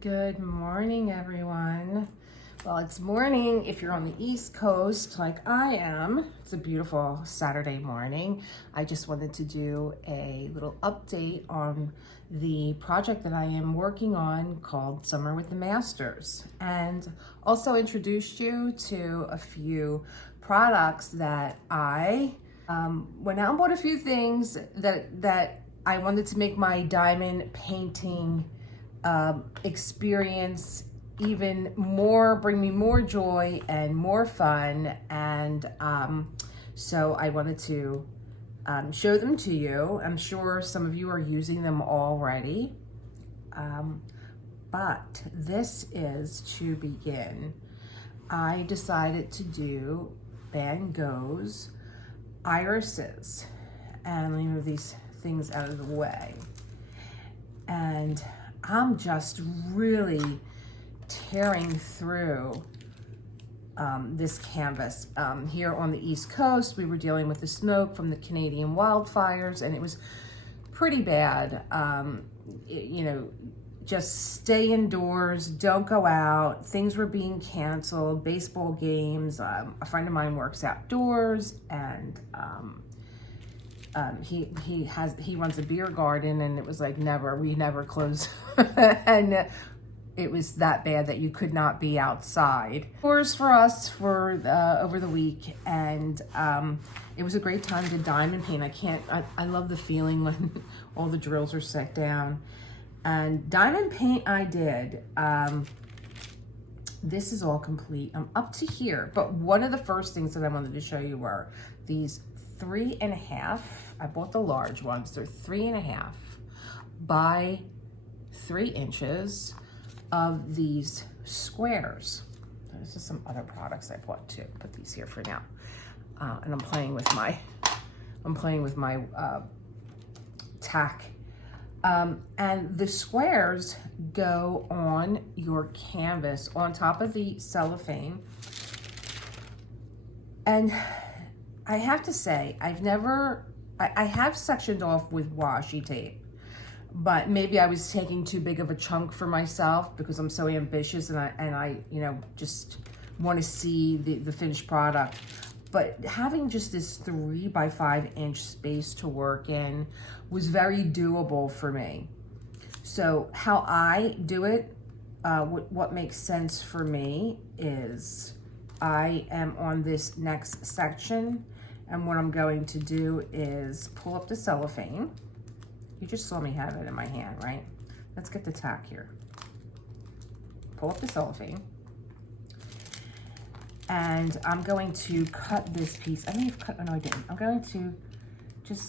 Good morning, everyone. Well, it's morning if you're on the East Coast like I am. It's a beautiful Saturday morning. I just wanted to do a little update on the project that I am working on called Summer with the Masters, and also introduced you to a few products that I went out and bought a few things that I wanted to make my diamond painting experience even more, bring me more joy and more fun. And so I wanted to show them to you. I'm sure some of you are using them already, but this is to begin. I decided to do VanGoghs irises, and let me move these things out of the way. And I'm just really tearing through this canvas. Here on the East Coast, we were dealing with the smoke from the Canadian wildfires, and it was pretty bad. Just stay indoors, don't go out. Things were being canceled, baseball games. A friend of mine works outdoors, and he runs a beer garden, and it was like we never closed and it was that bad that you could not be outside. Tours for us for over the week, and it was a great time to diamond paint. I love the feeling when all the drills are set down. And diamond paint I did. This is all complete. I'm up to here, but one of the first things that I wanted to show you were these 3.5. I bought the large ones. They're 3.5 by 3 inches of these squares. This is some other products I bought too. Put these here for now. And I'm playing with my tack. And the squares go on your canvas on top of the cellophane. And I have to say, I have sectioned off with washi tape, but maybe I was taking too big of a chunk for myself because I'm so ambitious, and I just want to see the finished product. But having just this 3 by 5 inch space to work in was very doable for me. So how I do it, what makes sense for me is I am on this next section, and what I'm going to do is pull up the cellophane. You just saw me have it in my hand, right? Let's get the tack here. Pull up the cellophane. And I'm going to cut this piece. I may have cut, oh no I didn't.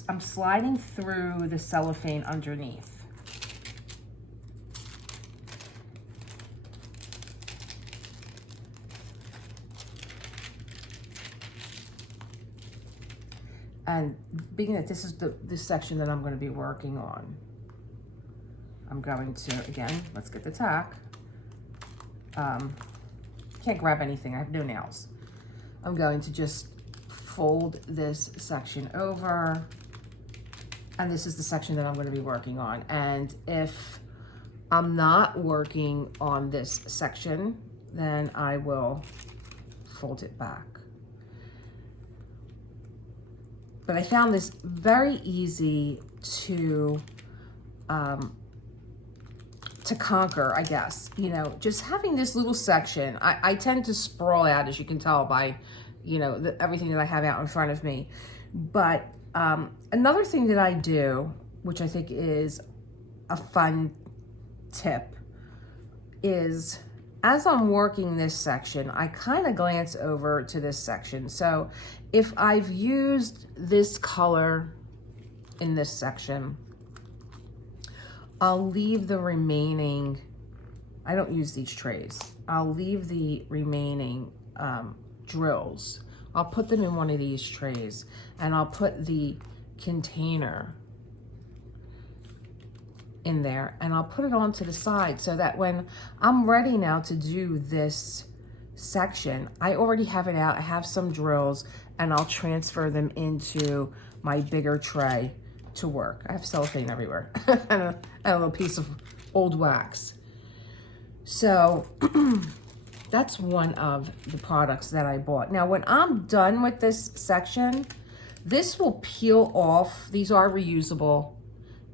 I'm sliding through the cellophane underneath. And being that this is the section that I'm going to be working on, I'm going to, again, let's get the tack. Can't grab anything, I have no nails. I'm going to just fold this section over, and this is the section that I'm going to be working on. And if I'm not working on this section, then I will fold it back. But I found this very easy to conquer, I guess. Just having this little section. I tend to sprawl out, as you can tell by, everything that I have out in front of me. But another thing that I do, which I think is a fun tip, is as I'm working this section, I kind of glance over to this section. So if I've used this color in this section, I'll leave the remaining, I don't use these trays. I'll leave the remaining drills. I'll put them in one of these trays, and I'll put the container in there, and I'll put it on to the side so that when I'm ready now to do this section, I already have it out. I have some drills, and I'll transfer them into my bigger tray to work. I have cellophane everywhere and a little piece of old wax. So that's one of the products that I bought. Now, when I'm done with this section, this will peel off. These are reusable,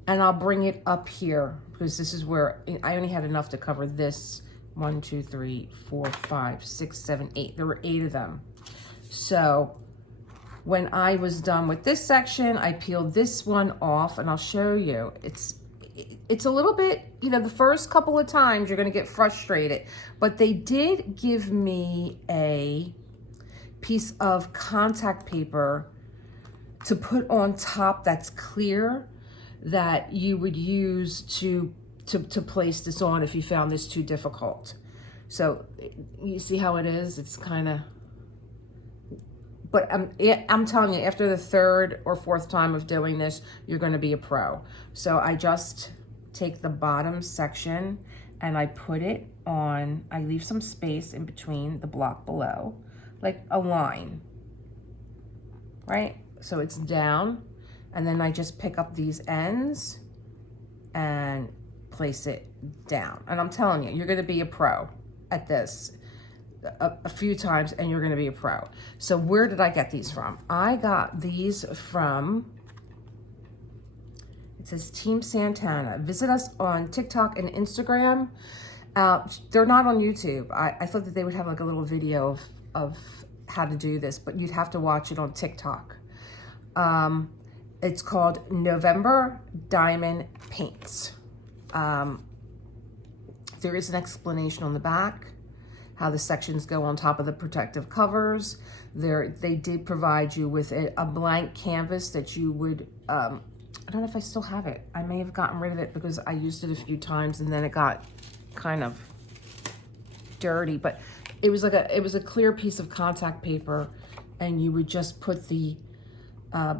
and I'll bring it up here because this is where I only had enough to cover this. 1, 2, 3, 4, 5, 6, 7, 8. There were 8 of them. So when I was done with this section, I peeled this one off, and I'll show you. It's a little bit, you know, the first couple of times you're going to get frustrated, but they did give me a piece of contact paper to put on top that's clear that you would use to place this on if you found this too difficult. So you see how it is? It's kind of, but I'm telling you, after the 3rd or 4th time of doing this, you're going to be a pro. So I just take the bottom section and I put it on, I leave some space in between the block below, like a line, right? So it's down, and then I just pick up these ends and place it down. And I'm telling you, you're going to be a pro at this a few times, and you're going to be a pro. So where did I get these from? I got these from, it says Team Santana. Visit us on TikTok and Instagram. They're not on YouTube. I thought that they would have like a little video of how to do this, but you'd have to watch it on TikTok. It's called November Diamond Paints. There is an explanation on the back, how the sections go on top of the protective covers. They did provide you with a blank canvas that you would, I don't know if I still have it. I may have gotten rid of it because I used it a few times and then it got kind of dirty, but it was like it was a clear piece of contact paper, and you would just put the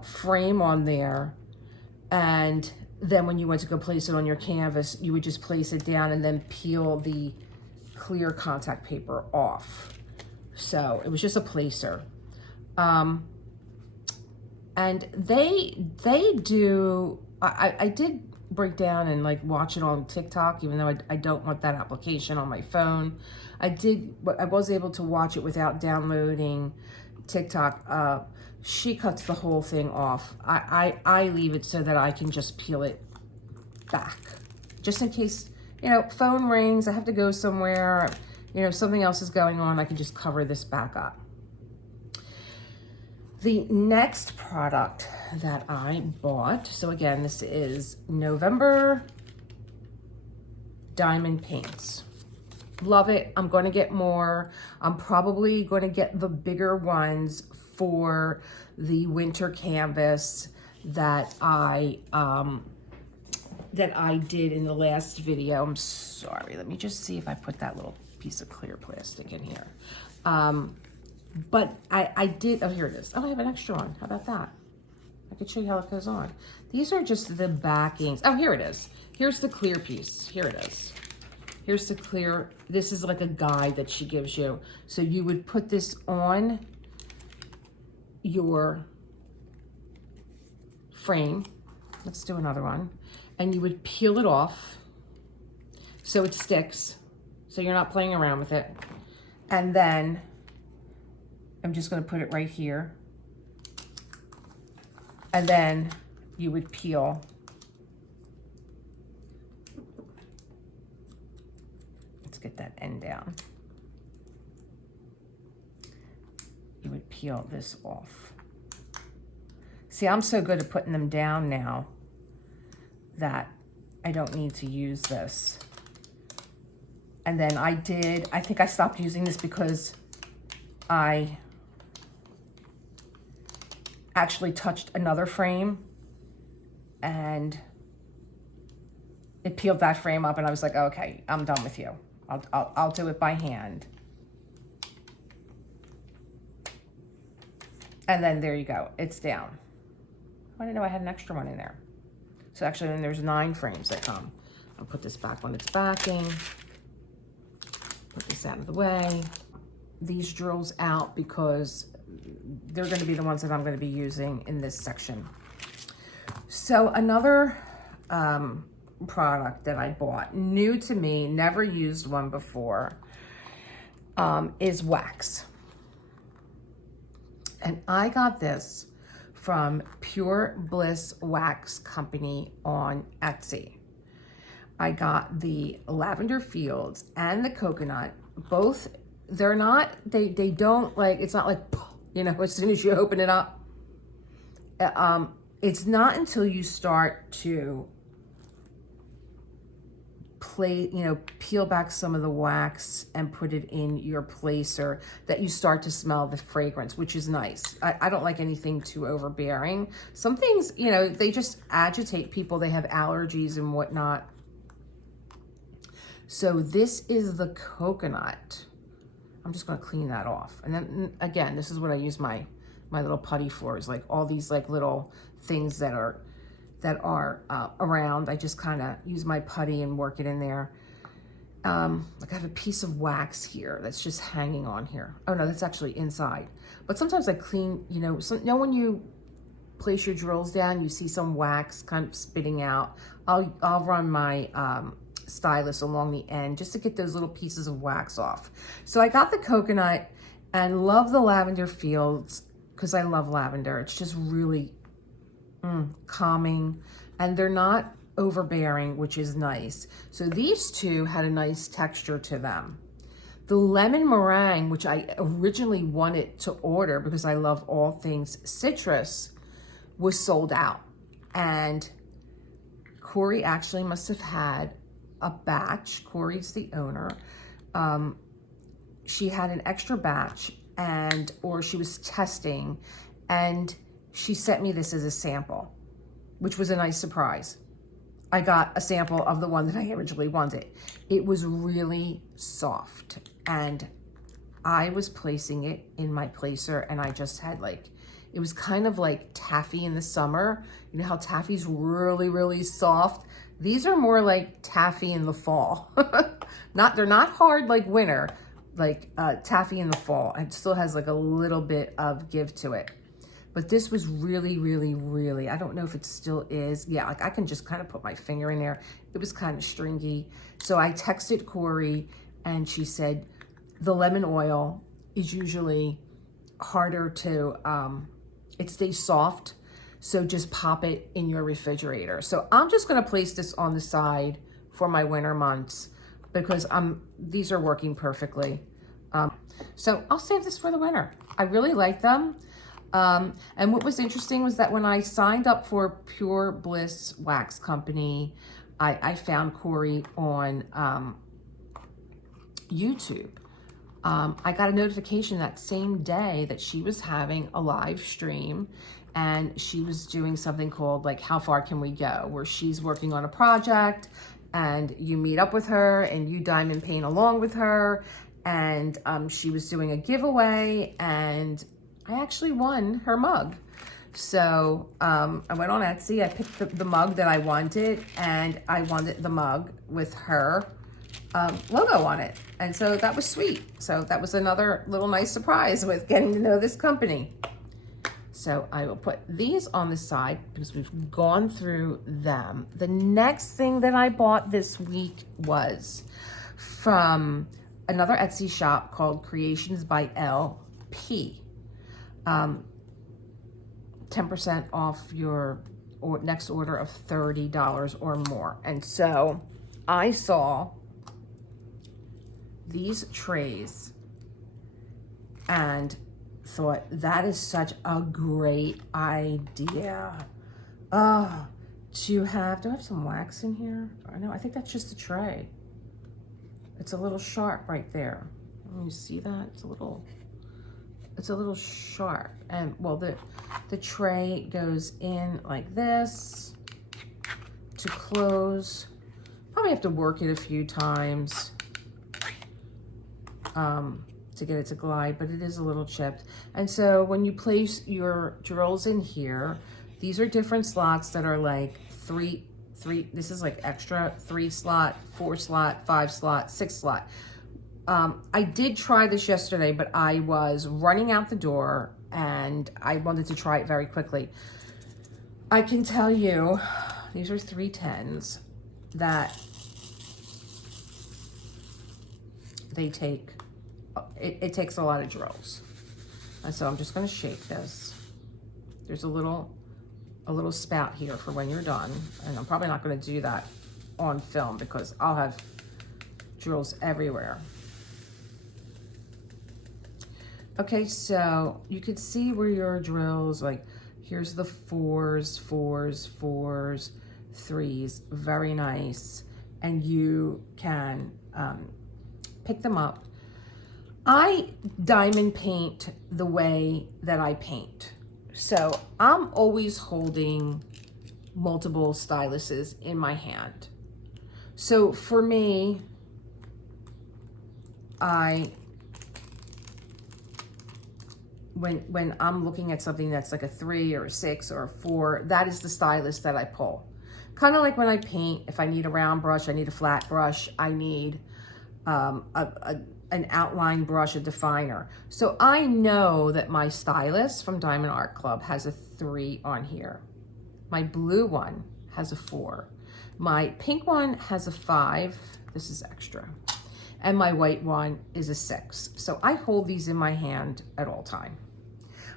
frame on there, and then when you went to go place it on your canvas, you would just place it down and then peel the clear contact paper off. So it was just a placer. And they do, I did break down and like watch it on TikTok, even though I don't want that application on my phone. I was able to watch it without downloading TikTok. She cuts the whole thing off. I leave it so that I can just peel it back, just in case, you know, phone rings, I have to go somewhere, you know, something else is going on, I can just cover this back up. The next product that I bought, so again, this is November Diamond Paints. Love it. I'm going to get more. I'm probably going to get the bigger ones for the winter canvas that I did in the last video. I'm sorry. Let me just see if I put that little piece of clear plastic in here. But I did, oh, here it is. Oh, I have an extra one. How about that? I could show you how it goes on. These are just the backings. Oh, here it is. Here's the clear piece. Here it is. Here's the clear. This is like a guide that she gives you. So you would put this on your frame. Let's do another one. And you would peel it off so it sticks. So you're not playing around with it. And then I'm just going to put it right here. And then you would peel. Let's get that end down. You would peel this off. See, I'm so good at putting them down now that I don't need to use this. And then I think I stopped using this because I actually touched another frame and it peeled that frame up, and I was like, okay, I'm done with you. I'll do it by hand. And then there you go, it's down. I didn't know I had an extra one in there. So actually then there's 9 frames that come. I'll put this back when it's backing. Put this out of the way. These drills out because they're going to be the ones that I'm going to be using in this section. So another product that I bought, new to me, never used one before, is wax. And I got this from Pure Bliss Wax Company on Etsy. I got the lavender fields and the coconut. Both, they're not, they don't like, it's not like, you know, as soon as you open it up. It's not until you start to peel back some of the wax and put it in your placer that you start to smell the fragrance, which is nice. I don't like anything too overbearing. Some things, you know, they just agitate people. They have allergies and whatnot. So this is the coconut. I'm just going to clean that off. And then again, this is what I use my little putty for, is like all these like little things that are around. I just kind of use my putty and work it in there. Like I have a piece of wax here that's just hanging on here. Oh no, that's actually inside. But sometimes I clean, you know, when you place your drills down, you see some wax kind of spitting out. I'll run my stylus along the end just to get those little pieces of wax off. So I got the coconut and love the lavender fields because I love lavender. It's just really calming, and they're not overbearing, which is nice. So these two had a nice texture to them. The lemon meringue, which I originally wanted to order because I love all things citrus, was sold out. And Kori actually must have had a batch. Kori's the owner. She had an extra batch, or she was testing, and she sent me this as a sample, which was a nice surprise. I got a sample of the one that I originally wanted. It was really soft, and I was placing it in my placer, and I just had like, it was kind of like taffy in the summer. You know how taffy's really, really soft? These are more like taffy in the fall. They're not hard like winter, like taffy in the fall. It still has like a little bit of give to it. But this was really, really, really, I don't know if it still is. Yeah, like I can just kind of put my finger in there. It was kind of stringy. So I texted Kori, and she said the lemon oil is usually harder to, it stays soft. So just pop it in your refrigerator. So I'm just gonna place this on the side for my winter months because these are working perfectly. So I'll save this for the winter. I really like them. And what was interesting was that when I signed up for Pure Bliss Wax Company, I found Kori on YouTube. I got a notification that same day that she was having a live stream, and she was doing something called like How Far Can We Go, where she's working on a project and you meet up with her and you diamond paint along with her. And she was doing a giveaway, and I actually won her mug. So I went on Etsy, I picked the mug that I wanted, and I wanted the mug with her logo on it. And so that was sweet. So that was another little nice surprise with getting to know this company. So I will put these on the side because we've gone through them. The next thing that I bought this week was from another Etsy shop called Creations by LP. 10% off your next order of $30 or more. And so I saw these trays and thought that is such a great idea. Do I have some wax in here? I know, I think that's just a tray. It's a little sharp right there. You see that? It's a little sharp. And well, the tray goes in like this to close. Probably have to work it a few times to get it to glide, but it is a little chipped. And so when you place your drills in here, these are different slots that are like three, this is like extra 3 slot, 4 slot, 5 slot, 6 slot. I did try this yesterday, but I was running out the door and I wanted to try it very quickly. I can tell you, these are 310s. that they take, it takes a lot of drills. And so I'm just going to shake this. There's a little spout here for when you're done. And I'm probably not going to do that on film because I'll have drills everywhere. Okay, so you could see where your drills, like here's the 4s, 4s, 4s, 3s, very nice. And you can pick them up. I diamond paint the way that I paint. So I'm always holding multiple styluses in my hand. So for me, when I'm looking at something that's like a 3 or a 6 or a 4, that is the stylus that I pull. Kind of like when I paint, if I need a round brush, I need a flat brush, I need an outline brush, a definer. So I know that my stylus from Diamond Art Club has a 3 on here. My blue one has a 4. My pink one has a 5. This is extra. And my white one is a 6. So I hold these in my hand at all time.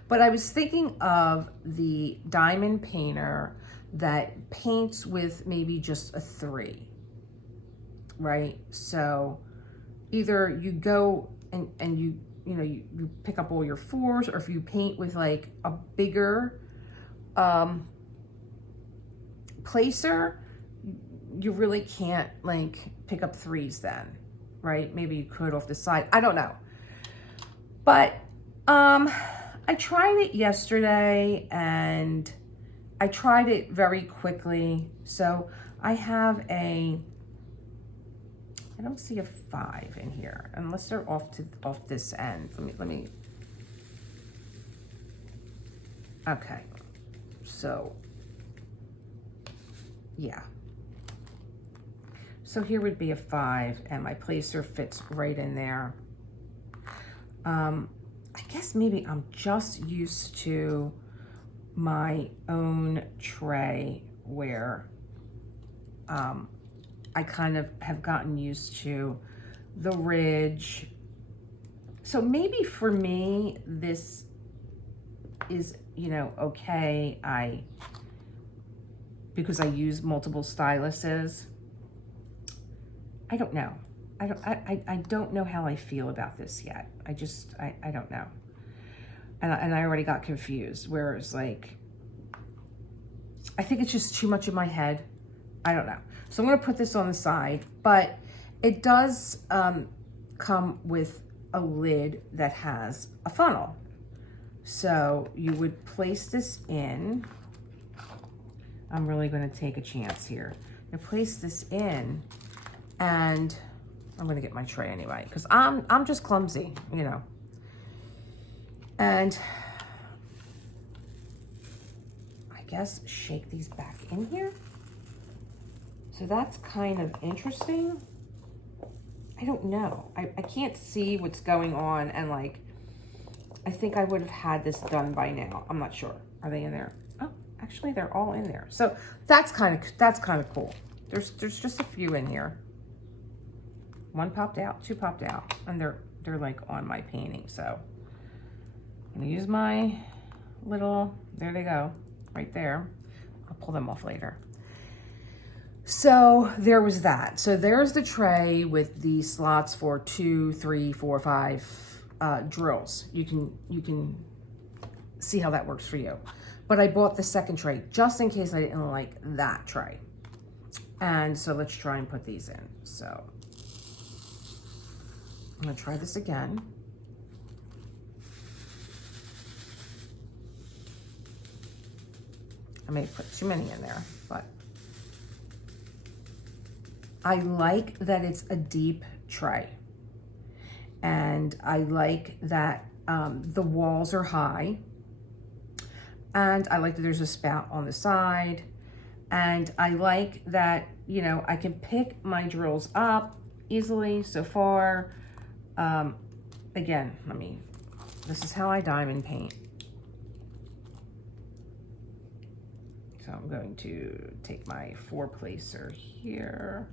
But I was thinking of the diamond painter that paints with maybe just a 3, right? So either you go and you pick up all your 4s, or if you paint with like a bigger placer, you really can't like pick up 3s then, right? Maybe you could off the side, I don't know. But I tried it yesterday and I tried it very quickly. So I have I don't see a 5 in here unless they're off this end. Let me. Okay, so yeah. So here would be a 5, and my placer fits right in there. I guess maybe I'm just used to my own tray where I kind of have gotten used to the ridge. So maybe for me, this is, okay. Because I use multiple styluses. I don't know. I don't know how I feel about this yet. I don't know. And I already got confused, whereas like, I think it's just too much in my head. I don't know. So I'm gonna put this on the side, but it does come with a lid that has a funnel. So you would place this in. I'm really gonna take a chance here. You place this in, and I'm gonna get my tray anyway, because I'm just clumsy, And I guess shake these back in here. So that's kind of interesting. I don't know. I can't see what's going on, and like, I think I would have had this done by now. I'm not sure. Are they in there? Oh, actually they're all in there. So that's kind of cool. There's just a few in here. 1 popped out, 2 popped out, and they're like on my painting. So I'm gonna use my little, there they go, right there. I'll pull them off later. So there was that. So there's the tray with the slots for 2, 3, 4, 5 drills. You can see how that works for you. But I bought the second tray just in case I didn't like that tray. And so let's try and put these in. So I'm gonna try this again. I may put too many in there, but I like that it's a deep tray. And I like that the walls are high. And I like that there's a spout on the side. And I like that, I can pick my drills up easily so far. Again, this is how I diamond paint. So I'm going to take my 4-placer here.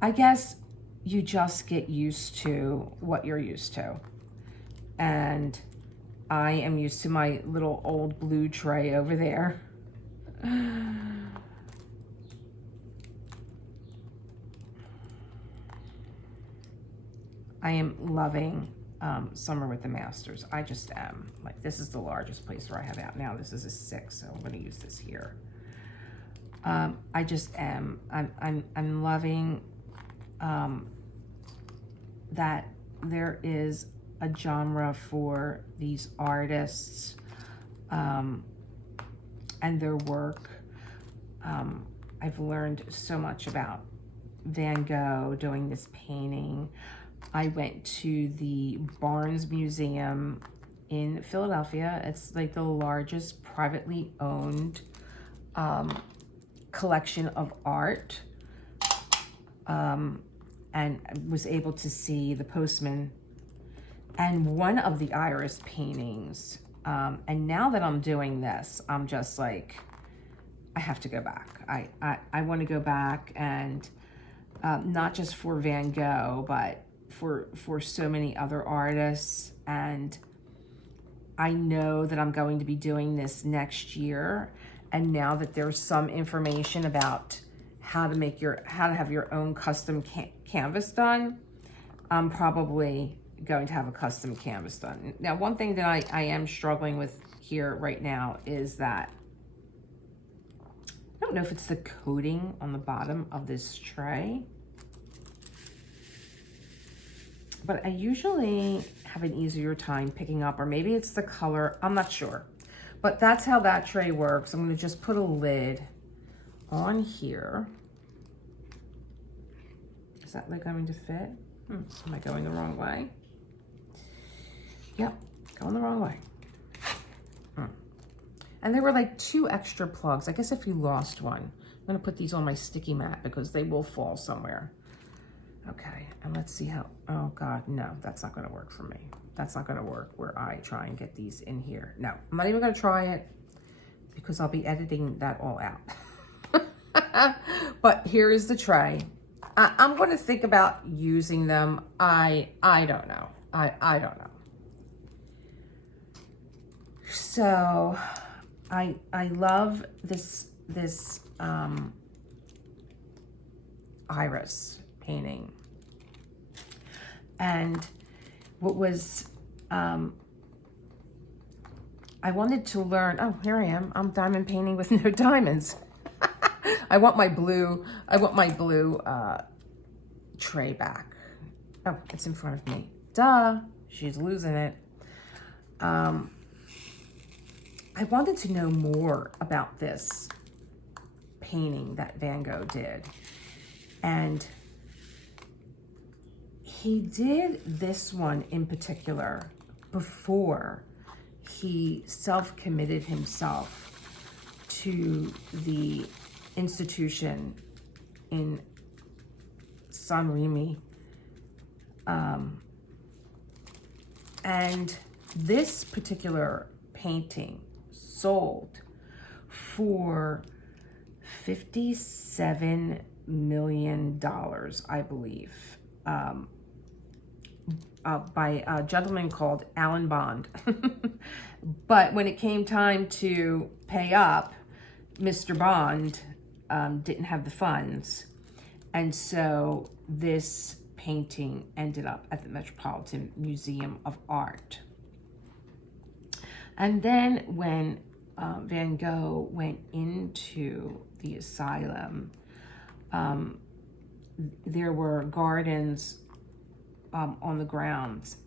I guess you just get used to what you're used to. And I am used to my little old blue tray over there. I am loving Summer with the Masters. I just am. Like, this is the largest placer I have out now. This is a 6, so I'm going to use this here. I just am. I'm loving that there is a genre for these artists and their work. I've learned so much about Van Gogh doing this painting. I went to the Barnes Museum in Philadelphia. It's like the largest privately owned collection of art, and was able to see the Postman and one of the Iris paintings. And now that I'm doing this, I'm just like, I have to go back. I want to go back, and not just for Van Gogh, but for so many other artists. And I know that I'm going to be doing this next year. And now that there's some information about how to have your own custom canvas done, I'm probably going to have a custom canvas done. Now, one thing that I am struggling with here right now is that I don't know if it's the coating on the bottom of this tray, but I usually have an easier time picking up, or maybe it's the color, I'm not sure. But that's how that tray works. I'm gonna just put a lid on here. Is that like going to fit? Am I going the wrong way? Yep, going the wrong way. And there were like 2 extra plugs. I guess if you lost one, I'm gonna put these on my sticky mat because they will fall somewhere. Okay, and let's see how, oh God, no, that's not gonna work for me. That's not gonna work where I try and get these in here. No, I'm not even gonna try it because I'll be editing that all out. But here is the tray. I'm gonna think about using them. I don't know. I don't know. So I love this Iris painting. And what was, I wanted to learn, oh, here I am. I'm diamond painting with no diamonds. I want my blue tray back. Oh, it's in front of me. Duh, she's losing it. I wanted to know more about this painting that Van Gogh did. And he did this one in particular before he self-committed himself to the institution in San Remi. And this particular painting sold for $57 million, I believe, by a gentleman called Alan Bond. But when it came time to pay up, Mr. Bond didn't have the funds. And so this painting ended up at the Metropolitan Museum of Art. And then when Van Gogh went into the asylum, there were gardens on the grounds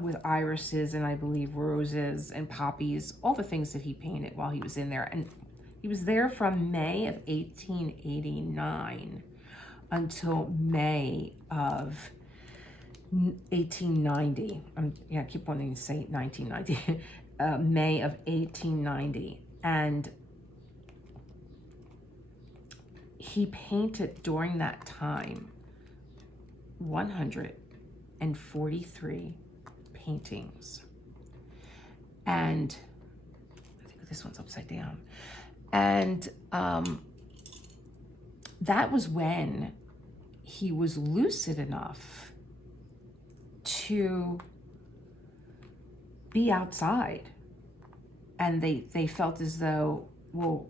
with irises and I believe roses and poppies, all the things that he painted while he was in there. And he was there from May of 1889 until May of 1890. I keep wanting to say 1990. May of 1890. And he painted during that time 143 paintings. And I think this one's upside down. And that was when he was lucid enough to be outside. And they felt as though, well,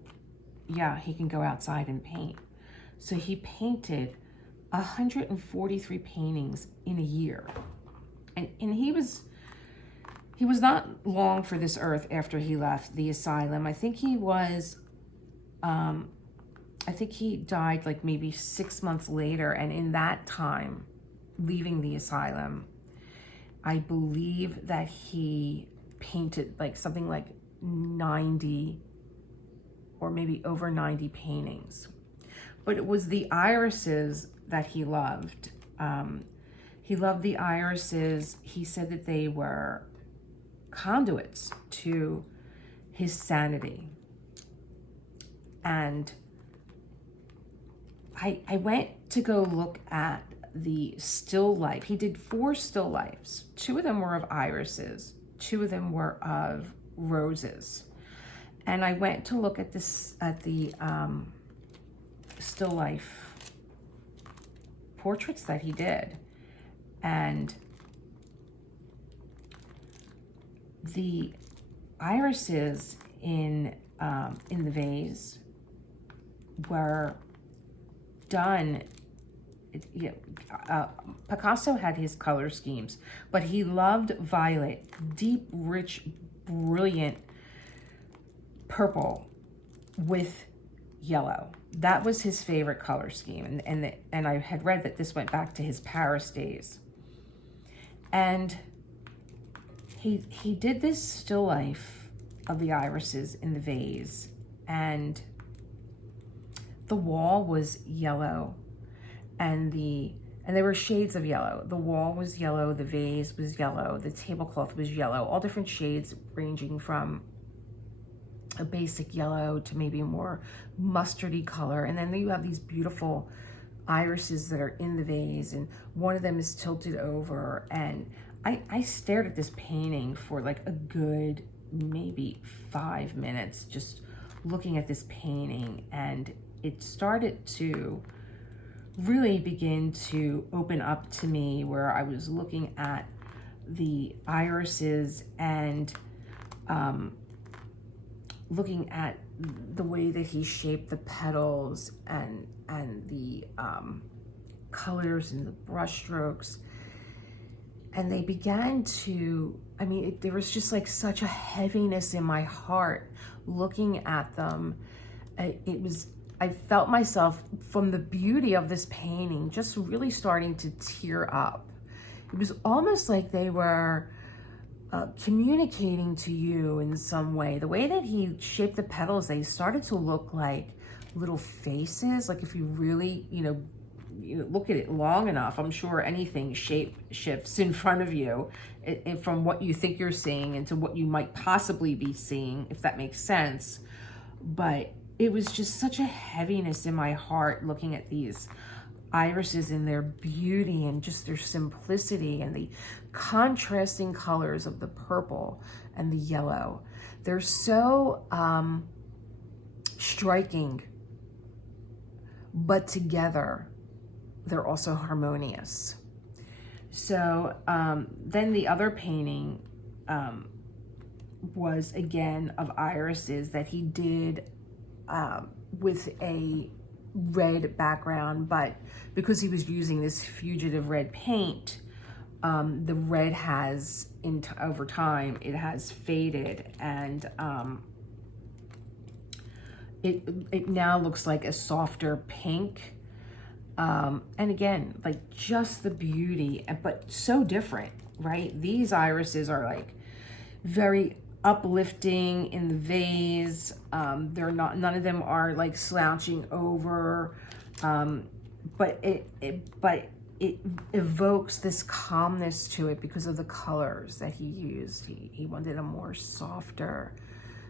yeah, he can go outside and paint. So he painted 143 paintings in a year. And he was not long for this earth after he left the asylum. I think he was, I think he died like maybe 6 months later. And in that time, leaving the asylum, I believe that he painted like something like 90 or maybe over 90 paintings. But it was the irises that he loved. He loved the irises. He said that they were conduits to his sanity. And I went to go look at the still life. He did 4 still lifes. 2 of them were of irises. 2 of them were of roses. And I went to look at this, at the still life portraits that he did. And the irises in the vase were done. Picasso had his color schemes, but he loved violet, deep, rich, brilliant purple with yellow. That was his favorite color scheme, and I had read that this went back to his Paris days. And he did this still life of the irises in the vase, and the wall was yellow, and there were shades of yellow. The wall was yellow, the vase was yellow, the tablecloth was yellow, all different shades ranging from a basic yellow to maybe a more mustardy color. And then you have these beautiful irises that are in the vase, and one of them is tilted over. And I stared at this painting for like a good maybe 5 minutes, just looking at this painting, and it started to really begin to open up to me, where I was looking at the irises and looking at the way that he shaped the petals and the colors and the brush strokes. And they began to, there was just like such a heaviness in my heart looking at them. I felt myself, from the beauty of this painting, just really starting to tear up. It was almost like they were communicating to you in some way. The way that he shaped the petals, they started to look like little faces. Like if you really, you look at it long enough, I'm sure anything shape shifts in front of you, from what you think you're seeing into what you might possibly be seeing, if that makes sense. But it was just such a heaviness in my heart looking at these irises in their beauty and just their simplicity and the contrasting colors of the purple and the yellow. They're so striking, but together they're also harmonious. So then the other painting was again of irises that he did with a red background, but because he was using this fugitive red paint, the red has, over time, it has faded, and it now looks like a softer pink. And again, like just the beauty, but so different, right? These irises are like very uplifting in the vase. They're not, none of them are like slouching over, but it evokes this calmness to it because of the colors that he used. He wanted a more softer,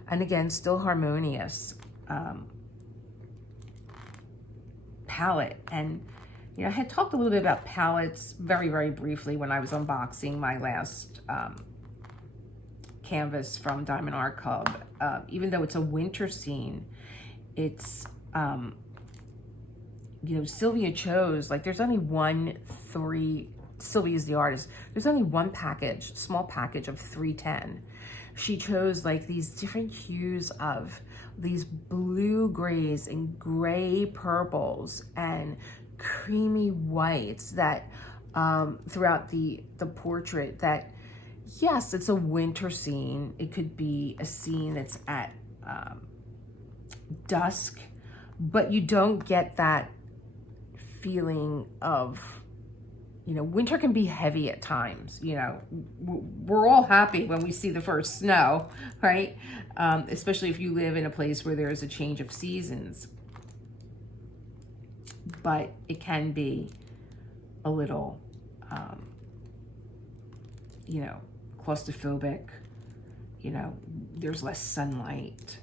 and again, still harmonious palette. And I had talked a little bit about palettes very, very briefly when I was unboxing my last canvas from Diamond Art Club. Even though it's a winter scene, it's, you know, Sylvia chose, like, there's only Sylvia's the artist. There's only one package, small package of 310. She chose like these different hues of these blue grays and gray purples and creamy whites that throughout the portrait, that yes, it's a winter scene. It could be a scene that's at dusk, but you don't get that feeling of, you know, winter can be heavy at times. You know, we're all happy when we see the first snow, right? Especially if you live in a place where there is a change of seasons. But it can be a little, you know, claustrophobic. You know, there's less sunlight.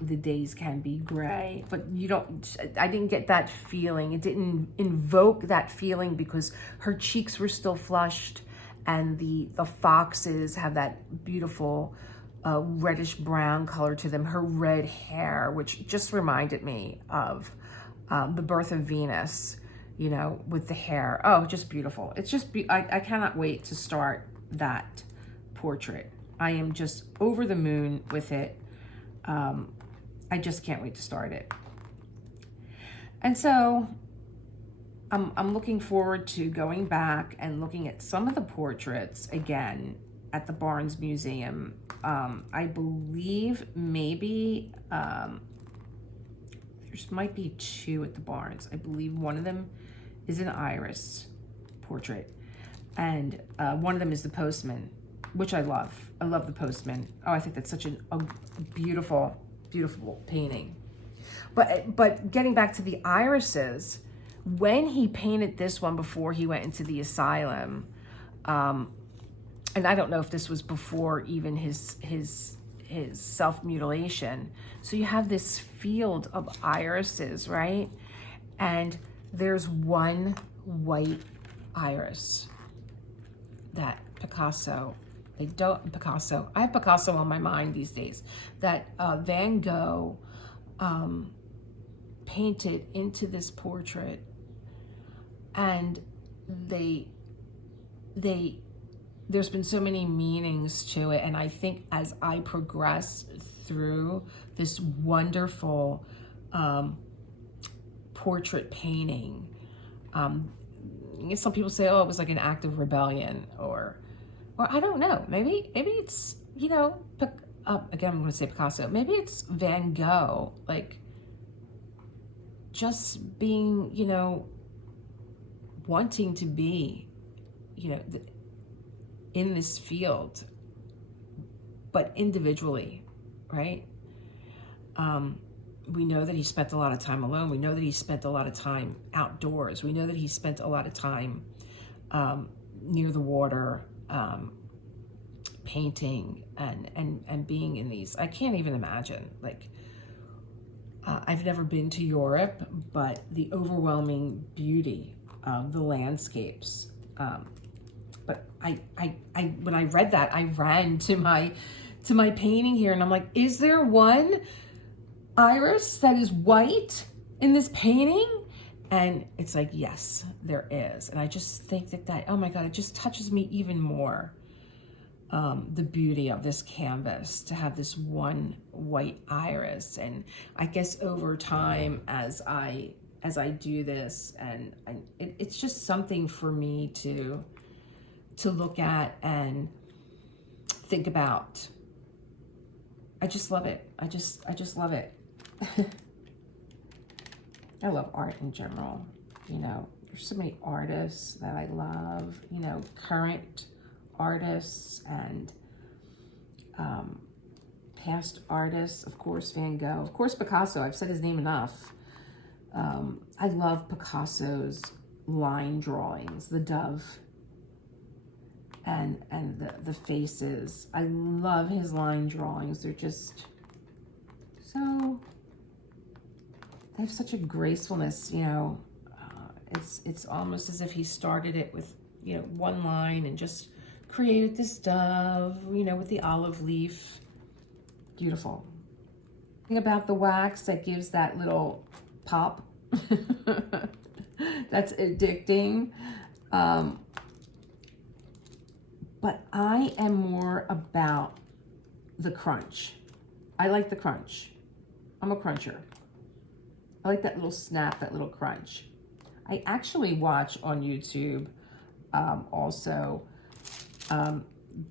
The days can be gray, but I didn't get that feeling. It didn't invoke that feeling because her cheeks were still flushed, and the foxes have that beautiful reddish brown color to them. Her red hair, which just reminded me of the birth of Venus, you know, with the hair. Oh, just beautiful. It's just, I cannot wait to start that portrait. I am just over the moon with it. I just can't wait to start it. And so I'm looking forward to going back and looking at some of the portraits again at the Barnes Museum. I believe maybe there might be 2 at the Barnes. I believe one of them is an iris portrait, and one of them is the Postman, which I love. I love the Postman. Oh, I think that's such a beautiful, beautiful painting. But getting back to the irises, when he painted this one before he went into the asylum, and I don't know if this was before even his self-mutilation. So you have this field of irises, right? And there's one white iris that Picasso, I have Picasso on my mind these days, that Van Gogh painted into this portrait. And there's been so many meanings to it. And I think as I progress through this wonderful portrait painting, some people say, oh, it was like an act of rebellion, or I don't know, maybe it's, you know, again, I'm going to say Picasso, maybe it's Van Gogh, like just being, you know, wanting to be, you know, in this field, but individually, right? We know that he spent a lot of time alone. We know that he spent a lot of time outdoors. We know that he spent a lot of time near the water, painting and being in these. I can't even imagine, like, I've never been to Europe, but the overwhelming beauty of the landscapes. But I when I read that, I ran to my painting here, and I'm like, is there one iris that is white in this painting? And it's like, yes, there is. And I just think that, oh my God, it just touches me even more. The beauty of this canvas, to have this one white iris. And I guess over time, as I do this, and it's just something for me to look at and think about. I just love it. I just love it. I love art in general. You know, there's so many artists that I love, you know, current artists and past artists. Of course, Van Gogh. Of course, Picasso. I've said his name enough. I love Picasso's line drawings, the dove and the faces. I love his line drawings. They're just so, they have such a gracefulness, you know. It's almost as if he started it with, you know, one line and just created this dove, you know, with the olive leaf. Beautiful. Thing about the wax that gives that little pop. That's addicting. But I am more about the crunch. I like the crunch. I'm a cruncher. I like that little snap, that little crunch. I actually watch on YouTube also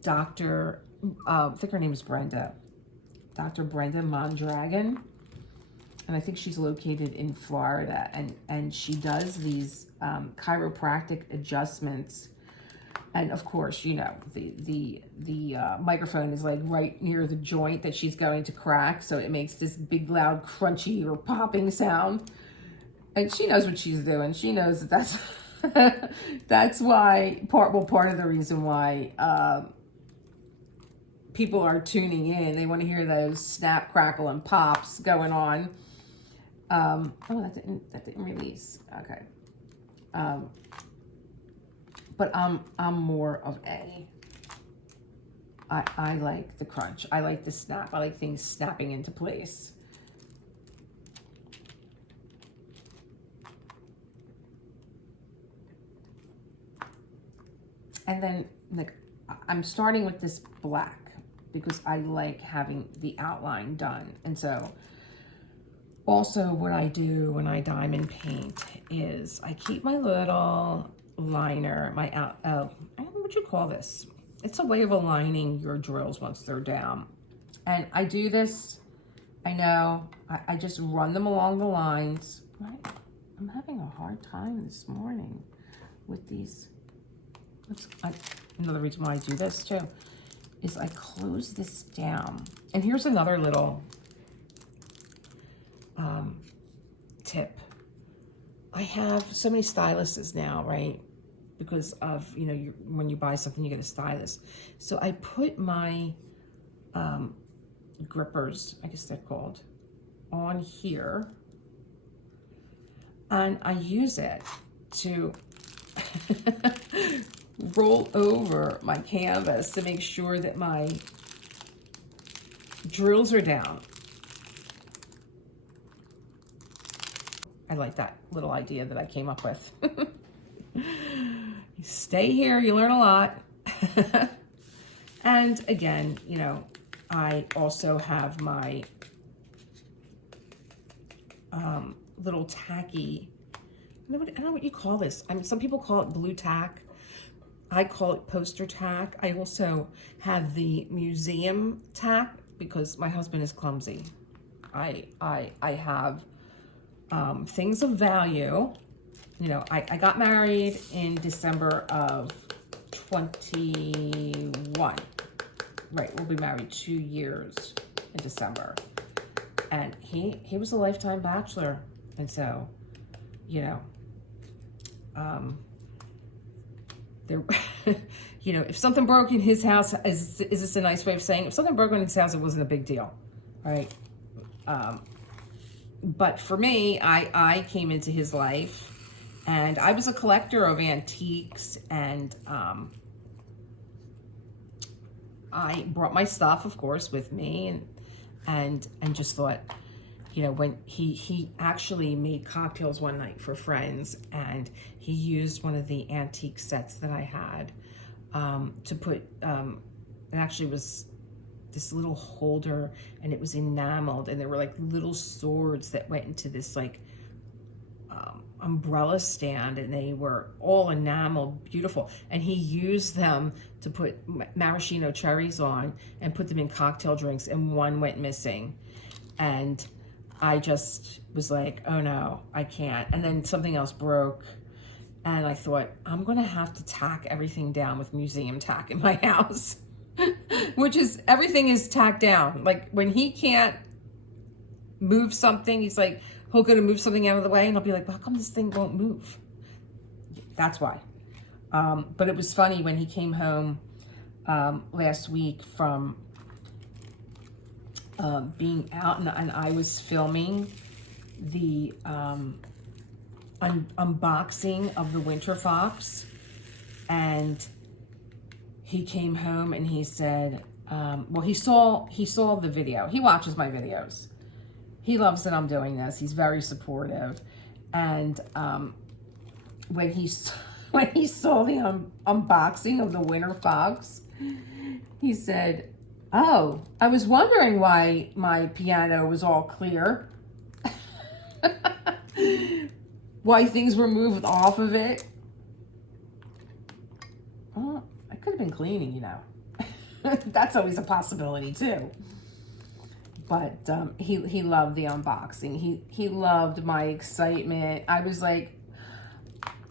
Dr. I think her name is Brenda. Dr. Brenda Mondragon. And I think she's located in Florida. And she does these chiropractic adjustments. And of course, you know, the microphone is like right near the joint that she's going to crack. So it makes this big, loud, crunchy or popping sound. And she knows what she's doing. She knows that that's, that's why, part of the reason why people are tuning in. They want to hear those snap, crackle, and pops going on. Oh, that didn't release. Okay. But I'm more of I like the crunch. I like the snap. I like things snapping into place. And then like I'm starting with this black because I like having the outline done. And so also what I do when I diamond paint is I keep my little liner, my I don't know what you call this. It's a way of aligning your drills once they're down. And I do this, I know, I just run them along the lines. Right? I'm having a hard time this morning with these. Another reason why I do this too is I close this down. And here's another little tip. I have so many styluses now, right? Because of, you know, when you buy something, you get a stylus. So I put my grippers, I guess they're called, on here. And I use it to roll over my canvas to make sure that my drills are down. I like that little idea that I came up with. You stay here, you learn a lot. And again, you know, I also have my little tacky, I don't know what you call this. I mean, some people call it blue tack. I call it poster tack. I also have the museum tack because my husband is clumsy. I have things of value. You know, I got married in December of 21. Right, we'll be married 2 years in December. And he was a lifetime bachelor. And so, you know, there, you know, if something broke in his house, is this a nice way of saying, if something broke in his house, it wasn't a big deal, right? But for me, I came into his life and I was a collector of antiques, and I brought my stuff, of course, with me, and just thought, you know, when he actually made cocktails one night for friends, and he used one of the antique sets that I had to put, it actually was this little holder, and it was enameled, and there were like little swords that went into this like umbrella stand, and they were all enameled, beautiful. And he used them to put maraschino cherries on and put them in cocktail drinks, and one went missing. And I just was like, oh no, I can't. And then something else broke, and I thought, I'm gonna have to tack everything down with museum tack in my house. Which is, everything is tacked down. Like when he can't move something, he's like, he'll go to move something out of the way, and I'll be like, well, how come this thing won't move? That's why. But it was funny when he came home last week from being out, and I was filming the unboxing of the Winter Fox, and he came home and he said, well, he saw the video. He watches my videos. He loves that I'm doing this. He's very supportive. And when he saw the unboxing of the winter fox, he said, "Oh, I was wondering why my piano was all clear." Why things were moved off of it. Well, I could have been cleaning, you know. That's always a possibility too. But he loved the unboxing. He loved my excitement. I was like,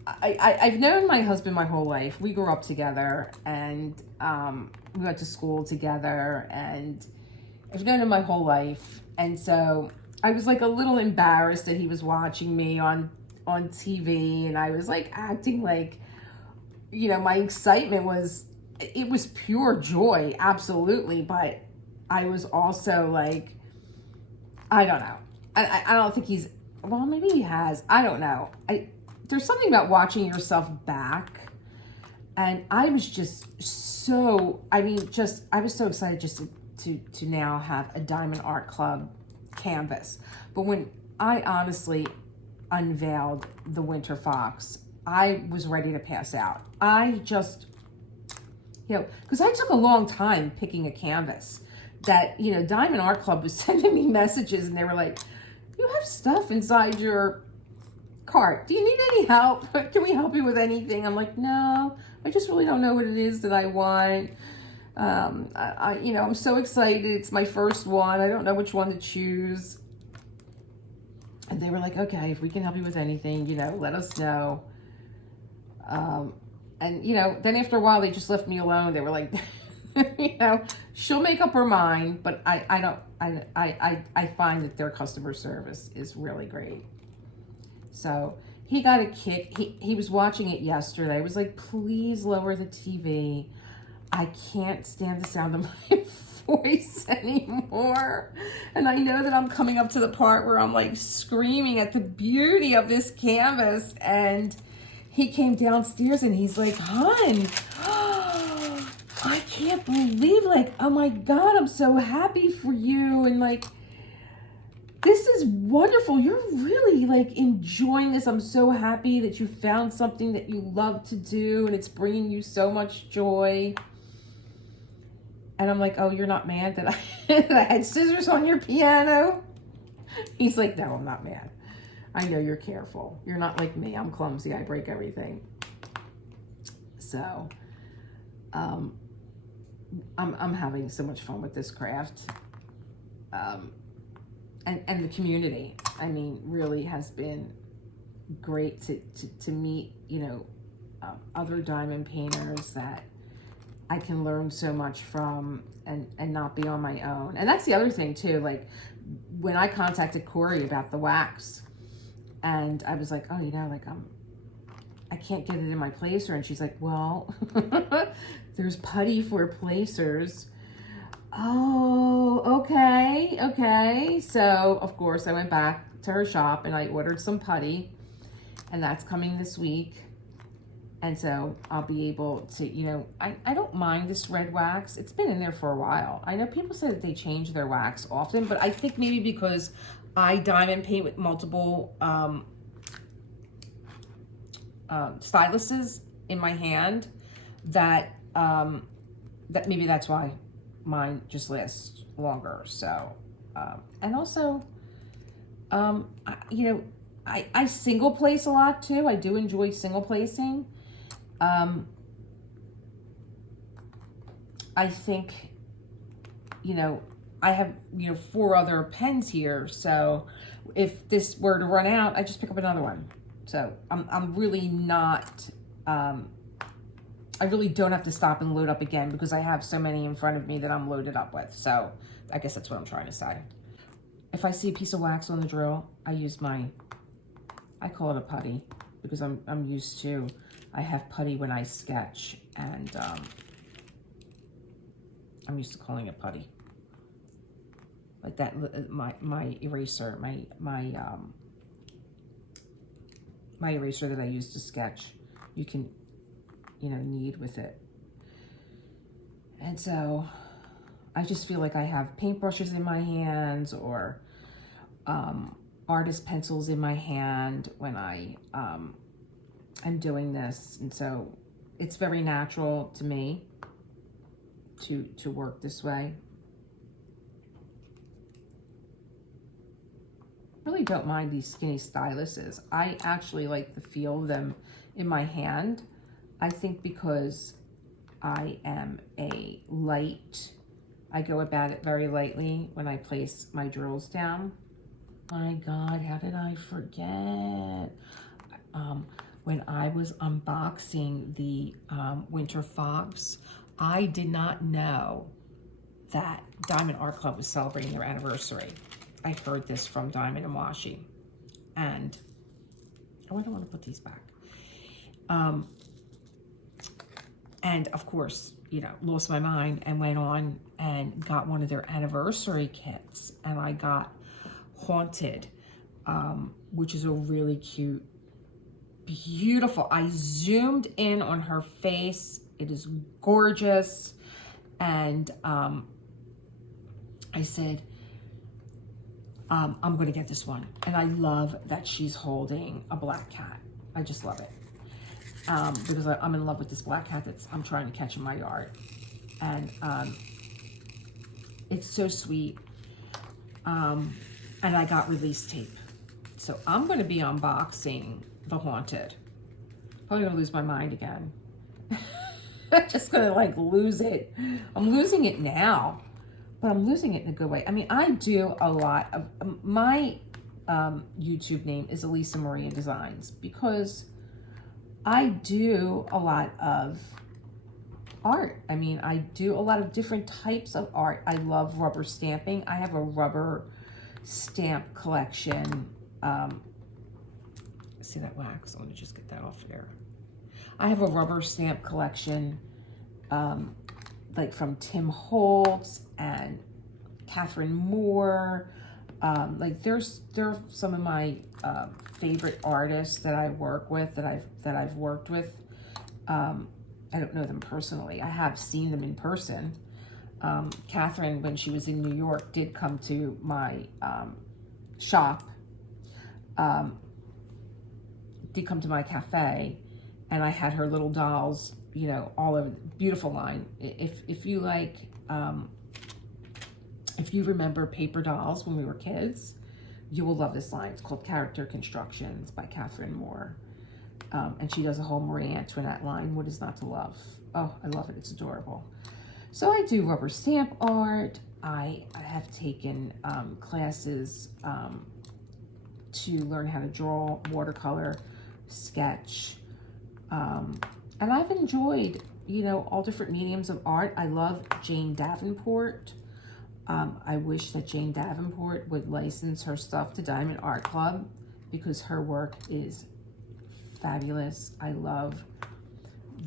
I've known my husband my whole life. We grew up together, and we went to school together, and I've known him my whole life. And so I was like a little embarrassed that he was watching me on TV, and I was like acting like, you know, my excitement was pure joy, absolutely. But I was also like, I don't know. I don't think he's, well, maybe he has. I don't know. There's something about watching yourself back. And I was just so, I was so excited just to now have a Diamond Art Club canvas. But when I honestly unveiled the Winter Fox, I was ready to pass out. I just, you know, because I took a long time picking a canvas. That, you know, Diamond Art Club was sending me messages, and they were like, "You have stuff inside your cart. Do you need any help? Can we help you with anything?" I'm like, "No, I just really don't know what it is that I want. You know, I'm so excited. It's my first one. I don't know which one to choose." And they were like, "Okay, if we can help you with anything, you know, let us know." And, you know, then after a while, they just left me alone. They were like, you know, she'll make up her mind, but I find that their customer service is really great. So he got a kick. He was watching it yesterday. I was like, "Please lower the TV. I can't stand the sound of my voice anymore." And I know that I'm coming up to the part where I'm like screaming at the beauty of this canvas. And he came downstairs and he's like, "Hon, I can't believe, like, oh my God, I'm so happy for you. And like, this is wonderful. You're really like enjoying this. I'm so happy that you found something that you love to do and it's bringing you so much joy." And I'm like, "Oh, you're not mad that that I had scissors on your piano?" He's like, "No, I'm not mad. I know you're careful. You're not like me. I'm clumsy. I break everything." So, I'm having so much fun with this craft. And the community, I mean, really has been great to meet, you know, other diamond painters that I can learn so much from and not be on my own. And that's the other thing too, like when I contacted Kori about the wax, and I was like, "Oh, you know, like I can't get it in my placer." And she's like, "Well, there's putty for placers." Oh, okay. So, of course, I went back to her shop and I ordered some putty, and that's coming this week. And so I'll be able to, you know, I don't mind this red wax. It's been in there for a while. I know people say that they change their wax often, but I think maybe because I diamond paint with multiple styluses in my hand, that maybe that's why mine just lasts longer. So, and also, you know, I single place a lot too. I do enjoy single placing. I think, you know, I have, you know, 4 other pens here. So if this were to run out, I just pick up another one. So I'm really not, I really don't have to stop and load up again because I have so many in front of me that I'm loaded up with. So I guess that's what I'm trying to say. If I see a piece of wax on the drill, I use I call it a putty because I'm used to, I have putty when I sketch, and I'm used to calling it putty. Like that, my eraser, my eraser that I use to sketch, you can, you know, knead with it. And so I just feel like I have paintbrushes in my hands or artist pencils in my hand when I am doing this. And so it's very natural to me to work this way. I really don't mind these skinny styluses. I actually like the feel of them in my hand. I think because I am I go about it very lightly when I place my drills down. My God, how did I forget? When I was unboxing the Winter Fox, I did not know that Diamond Art Club was celebrating their anniversary. I heard this from Diamond and Washi, and I don't want to put these back. And of course, you know, lost my mind and went on and got one of their anniversary kits, and I got Haunted, which is a really cute, beautiful. I zoomed in on her face. It is gorgeous, and I said, I'm going to get this one. And I love that she's holding a black cat. I just love it. Because I'm in love with this black cat I'm trying to catch in my yard. And it's so sweet. And I got release tape. So I'm going to be unboxing the Haunted. Probably going to lose my mind again. I'm just going to like lose it. I'm losing it now. But I'm losing it in a good way. I mean, I do a lot of, my YouTube name is Elisa Maria Designs because I do a lot of art. I mean, I do a lot of different types of art. I love rubber stamping. I have a rubber stamp collection. See that wax? Let me just get that off there. I have a rubber stamp collection like from Tim Holtz and Catherine Moore. Like there are some of my favorite artists that I work with, that I've worked with. I don't know them personally. I have seen them in person. Catherine, when she was in New York, did come to my shop, did come to my cafe, and I had her little dolls, you know, all over. Beautiful line. If you like, if you remember paper dolls when we were kids, you will love this line. It's called Character Constructions by Catherine Moore. And she does a whole Marie Antoinette line. What is not to love? Oh, I love it. It's adorable. So I do rubber stamp art. I have taken classes to learn how to draw, watercolor, sketch. And I've enjoyed, you know, all different mediums of art. I love Jane Davenport. I wish that Jane Davenport would license her stuff to Diamond Art Club because her work is fabulous. I love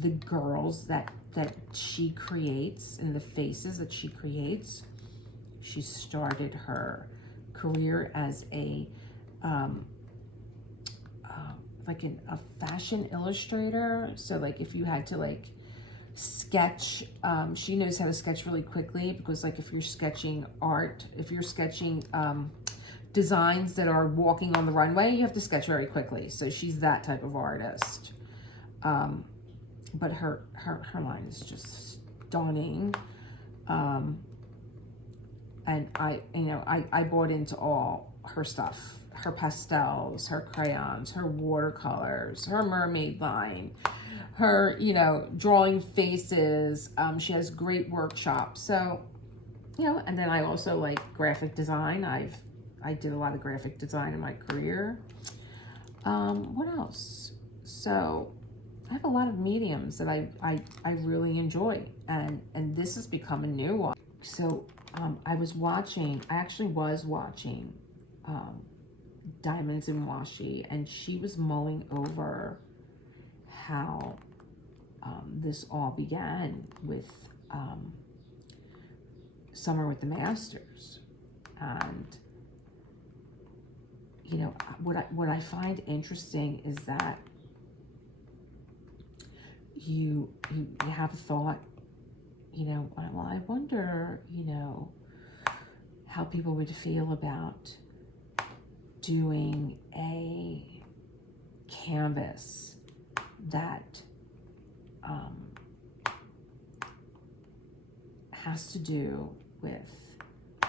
the girls that she creates and the faces that she creates. She started her career as a a fashion illustrator. So like if you had to like sketch, she knows how to sketch really quickly, because like if you're sketching art, if you're sketching designs that are walking on the runway, you have to sketch very quickly. So she's that type of artist. But her line is just stunning. And I bought into all her stuff. Her pastels, her crayons, her watercolors, her mermaid line, her, you know, drawing faces. She has great workshops. So, you know, and then I also like graphic design. I did a lot of graphic design in my career. What else? So I have a lot of mediums that I really enjoy, and this has become a new one. So I actually was watching Diamonds and Washi, and she was mulling over how this all began with Summer with the Masters. And you know, what I find interesting is that you have a thought, well, I wonder, how people would feel about doing a canvas that has to do with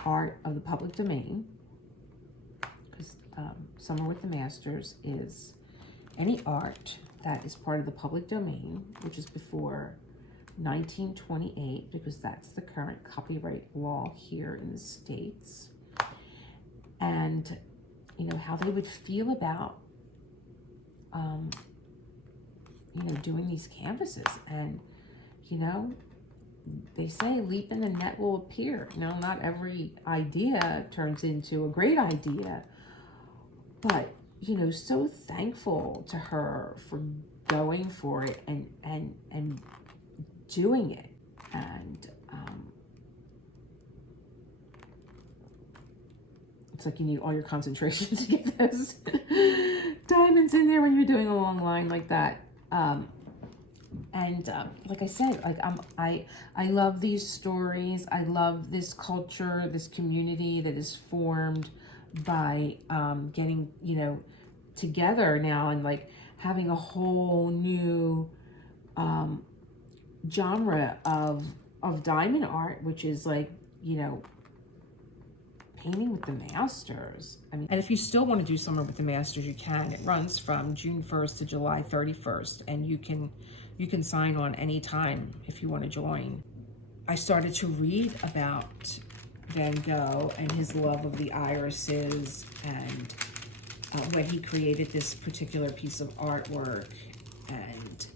art of the public domain, because Summer with the Masters is any art that is part of the public domain, which is before 1928, because that's the current copyright law here in the States, and how they would feel about doing these canvases. And they say leap in the net will appear. Not every idea turns into a great idea, but so thankful to her for going for it and doing it. And it's like you need all your concentration to get those diamonds in there when you're doing a long line like that. Like I said, I love these stories. I love this culture, this community that is formed by getting together now, and like having a whole new genre of diamond art, which is like painting with the masters. And if you still want to do Summer with the Masters, you can. It runs from June 1st to July 31st, and you can sign on any time if you want to join. I started to read about Van Gogh and his love of the irises, and when he created this particular piece of artwork, and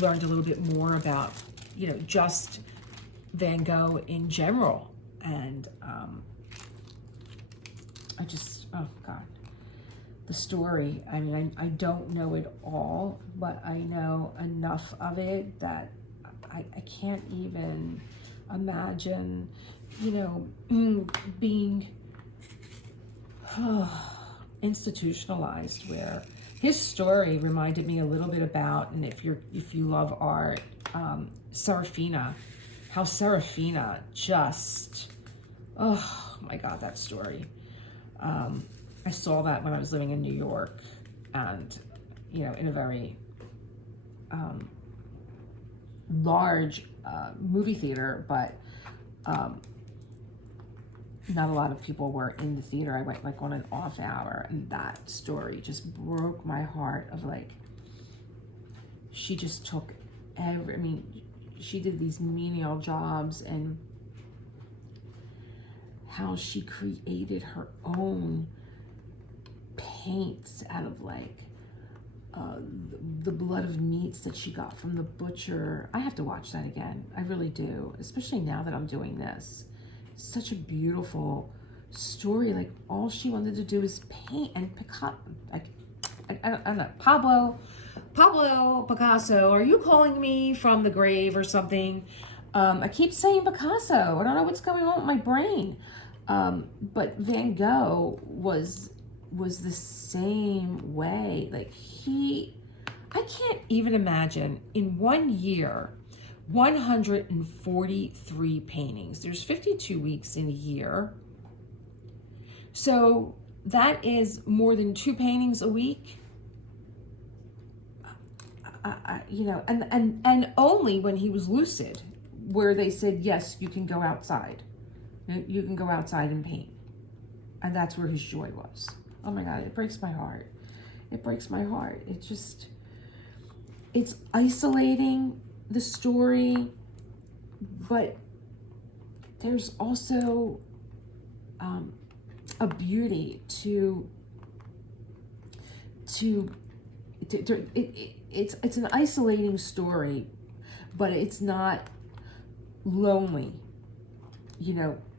learned a little bit more about just Van Gogh in general. And I just, oh God, the story. I don't know it all, but I know enough of it that I can't even imagine, being institutionalized, where his story reminded me a little bit about, and if you love art, Serafina, how Serafina just, oh my God, that story. I saw that when I was living in New York, and in a very large movie theater, but not a lot of people were in the theater. I went like on an off hour, and that story just broke my heart. Of like, she just took she did these menial jobs, and how she created her own paints out of like the blood of meats that she got from the butcher. I have to watch that again. I really do, especially now that I'm doing this. Such a beautiful story. Like, all she wanted to do is paint and pick up. Like, I don't know, Pablo Picasso, are you calling me from the grave or something? I keep saying Picasso. I don't know what's going on with my brain. But Van Gogh was the same way. Like, I can't even imagine, in 1 year, 143 paintings. There's 52 weeks in a year. So that is more than 2 paintings a week. And only when he was lucid, where they said, yes, you can go outside. You can go outside and paint. And that's where his joy was. Oh my God, it breaks my heart. It breaks my heart. It's isolating, the story, but there's also a beauty to it's an isolating story, but it's not lonely.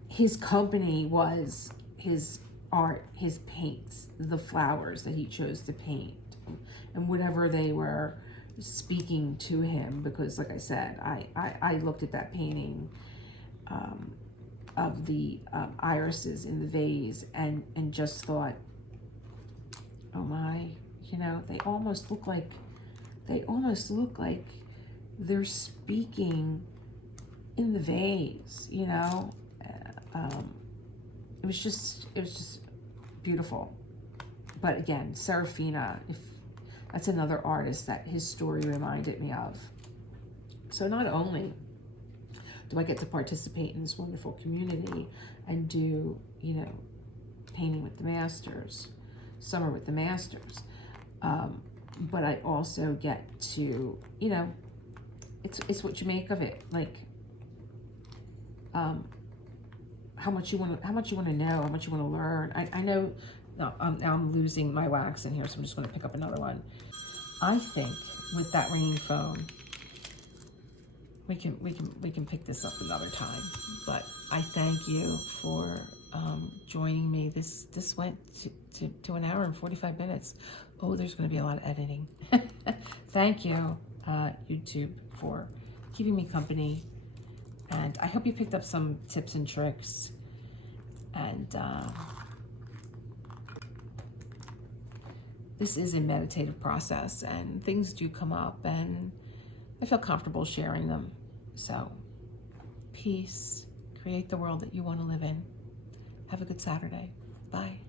His company was his art, his paints, the flowers that he chose to paint, and whatever they were speaking to him. Because like I said, I looked at that painting of the irises in the vase and just thought, oh my, they almost look like they're speaking in the vase, you know. It was just beautiful. But again, Serafina, if that's another artist that his story reminded me of. So not only do I get to participate in this wonderful community and do, you know, painting with the masters, summer with the masters, but I also get to, you know, it's what you make of it. Like, how much you want to know, how much you want to learn. I know. No, now I'm losing my wax in here, so I'm just going to pick up another one. I think with that ringing phone, we can pick this up another time. But I thank you for joining me. This went to an hour and 45 minutes. Oh, there's going to be a lot of editing. Thank you, YouTube, for keeping me company. And I hope you picked up some tips and tricks. And this is a meditative process, and things do come up, and I feel comfortable sharing them. So, peace. Create the world that you want to live in. Have a good Saturday. Bye.